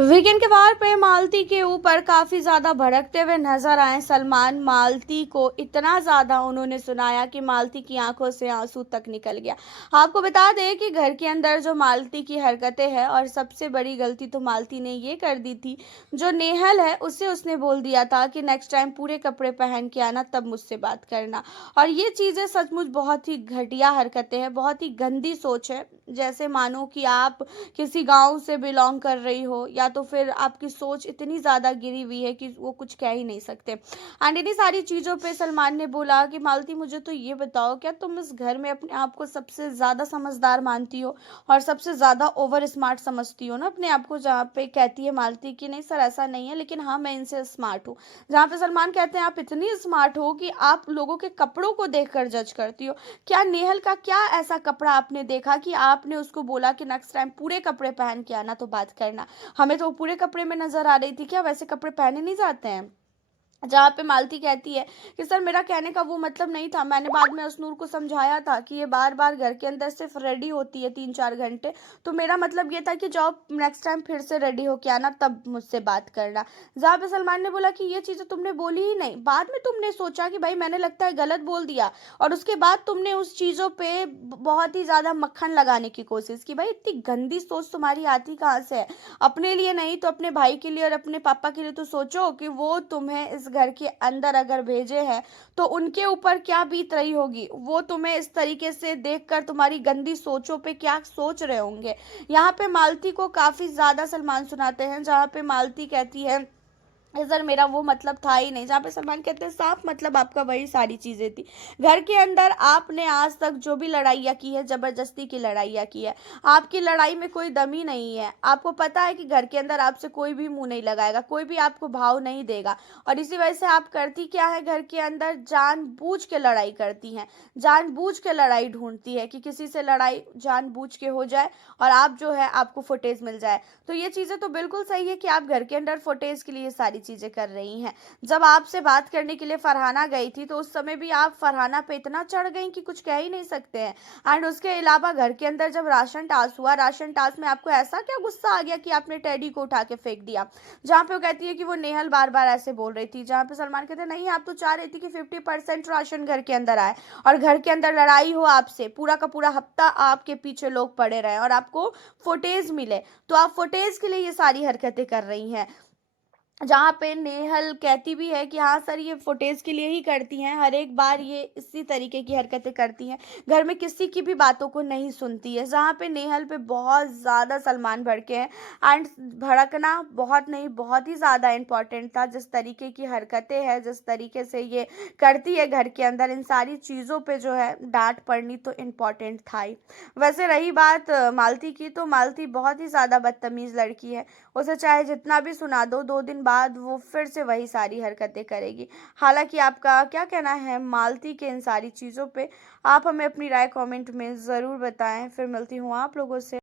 Weekend के वार पे मालती के ऊपर काफी ज्यादा भड़कते हुए नजर आए सलमान। मालती को इतना ज्यादा उन्होंने सुनाया कि मालती की आंखों से आंसू तक निकल गया। आपको बता दें कि घर के अंदर जो मालती की हरकतें हैं, और सबसे बड़ी गलती तो मालती ने ये कर दी थी, जो नेहल है उसे उसने बोल दिया था कि नेक्स्ट टाइम पूरे कपड़े पहन के आना, तब मुझसे बात करना। और ये चीजें सचमुच बहुत ही घटिया हरकतें हैं, बहुत ही गंदी सोच है। जैसे मानो कि आप किसी गांव से बिलोंग कर रही हो, या तो फिर आपकी सोच इतनी ज़्यादा गिरी हुई है कि वो कुछ कह ही नहीं सकते। एंड इन्हीं सारी चीज़ों पे सलमान ने बोला कि मालती, मुझे तो ये बताओ, क्या तुम इस घर में अपने आप को सबसे ज़्यादा समझदार मानती हो और सबसे ज़्यादा ओवर स्मार्ट समझती हो ना अपने आप को? जहाँ पे कहती है मालती कि नहीं सर, ऐसा नहीं है, लेकिन हाँ मैं इनसे स्मार्ट हूँ। जहाँ पे सलमान कहते हैं आप इतनी स्मार्ट हो कि आप लोगों के कपड़ों को देख कर जज करती हो। क्या नेहल का क्या ऐसा कपड़ा आपने देखा कि आपने उसको बोला कि नेक्स्ट टाइम पूरे कपड़े पहन के आना तो बात करना? हमें तो वो पूरे कपड़े में नजर आ रही थी। क्या वैसे कपड़े पहने नहीं जाते हैं? जहाँ पे मालती कहती है कि सर, मेरा कहने का वो मतलब नहीं था। मैंने बाद में असनूर को समझाया था कि ये बार बार घर के अंदर सिर्फ रेडी होती है 3-4 घंटे, तो मेरा मतलब ये था कि जाओ नेक्स्ट टाइम फिर से रेडी होके आना, तब मुझसे बात करना। जहाँ पे सलमान ने बोला कि ये चीज़ें तुमने बोली ही नहीं, बाद में तुमने सोचा कि भाई मैंने लगता है गलत बोल दिया, और उसके बाद तुमने उस चीज़ों पे बहुत ही ज़्यादा मक्खन लगाने की कोशिश की। भाई इतनी गंदी सोच तुम्हारी आती कहाँ से है? अपने लिए नहीं तो अपने भाई के लिए और अपने पापा के लिए तो सोचो कि वो तुम्हें इस घर के अंदर अगर भेजे हैं तो उनके ऊपर क्या बीत रही होगी। वो तुम्हें इस तरीके से देखकर तुम्हारी गंदी सोचों पे क्या सोच रहे होंगे। यहाँ पे मालती को काफी ज्यादा सलमान सुनाते हैं, जहाँ पे मालती कहती है सर, मेरा वो मतलब था ही नहीं। जहाँ पे सलमान कहते हैं साफ मतलब आपका वही सारी चीजें थी। घर के अंदर आपने आज तक जो भी लड़ाइयाँ की है, जबरदस्ती की लड़ाइयाँ की है। आपकी लड़ाई में कोई दमी नहीं है। आपको पता है कि घर के अंदर आपसे कोई भी मुंह नहीं लगाएगा, कोई भी आपको भाव नहीं देगा। और इसी वजह से आप करती क्या है, घर के अंदर जानबूझ के लड़ाई करती हैं, जानबूझ के लड़ाई ढूंढती है कि किसी से लड़ाई जानबूझ के हो जाए और आप जो है आपको फुटेज मिल जाए। तो ये चीजें तो बिल्कुल सही है कि आप घर के अंदर फुटेज के लिए सारी चीजें कर रही हैं। जब आपसे बात करने के लिए फरहाना गई थी, तो उस समय भी आप फरहाना पे इतना चढ़ गई कि कुछ कह ही नहीं सकते हैं। एंड उसके अलावा घर के अंदर जब राशन टास्क हुआ, राशन टास्क में आपको ऐसा क्या गुस्सा आ गया कि आपने टेडी को उठा के फेंक दिया? जहाँ पे वो कहती है कि वो नेहल बार बार ऐसे बोल रही थी, जहाँ पे सलमान कहते हैं नहीं, आप तो चाह रही थी कि 50% राशन घर के अंदर आए और घर के अंदर लड़ाई हो आपसे, पूरा का पूरा हफ्ता आपके पीछे लोग पड़े रहे और आपको फुटेज मिले। तो आप फुटेज के लिए ये सारी हरकतें कर रही हैं। जहाँ पे नेहल कहती भी है कि हाँ सर, ये फुटेज के लिए ही करती हैं, हर एक बार ये इसी तरीके की हरकतें करती हैं, घर में किसी की भी बातों को नहीं सुनती है। जहाँ पे नेहल पे बहुत ज़्यादा सलमान भड़के हैं। एंड भड़कना बहुत नहीं, बहुत ही ज़्यादा इम्पोर्टेंट था। जिस तरीके की हरकतें हैं, जिस तरीके से ये करती है घर के अंदर, इन सारी चीज़ों पे जो है डांट पड़नी तो इम्पोर्टेंट था ही। वैसे रही बात मालती की, तो मालती बहुत ही ज़्यादा बदतमीज़ लड़की है। उसे चाहे जितना भी सुना दो, 2 दिन बाद वो फिर से वही सारी हरकतें करेगी। हालांकि आपका क्या कहना है मालती के इन सारी चीज़ों पे? आप हमें अपनी राय कमेंट में ज़रूर बताएं। फिर मिलती हूँ आप लोगों से।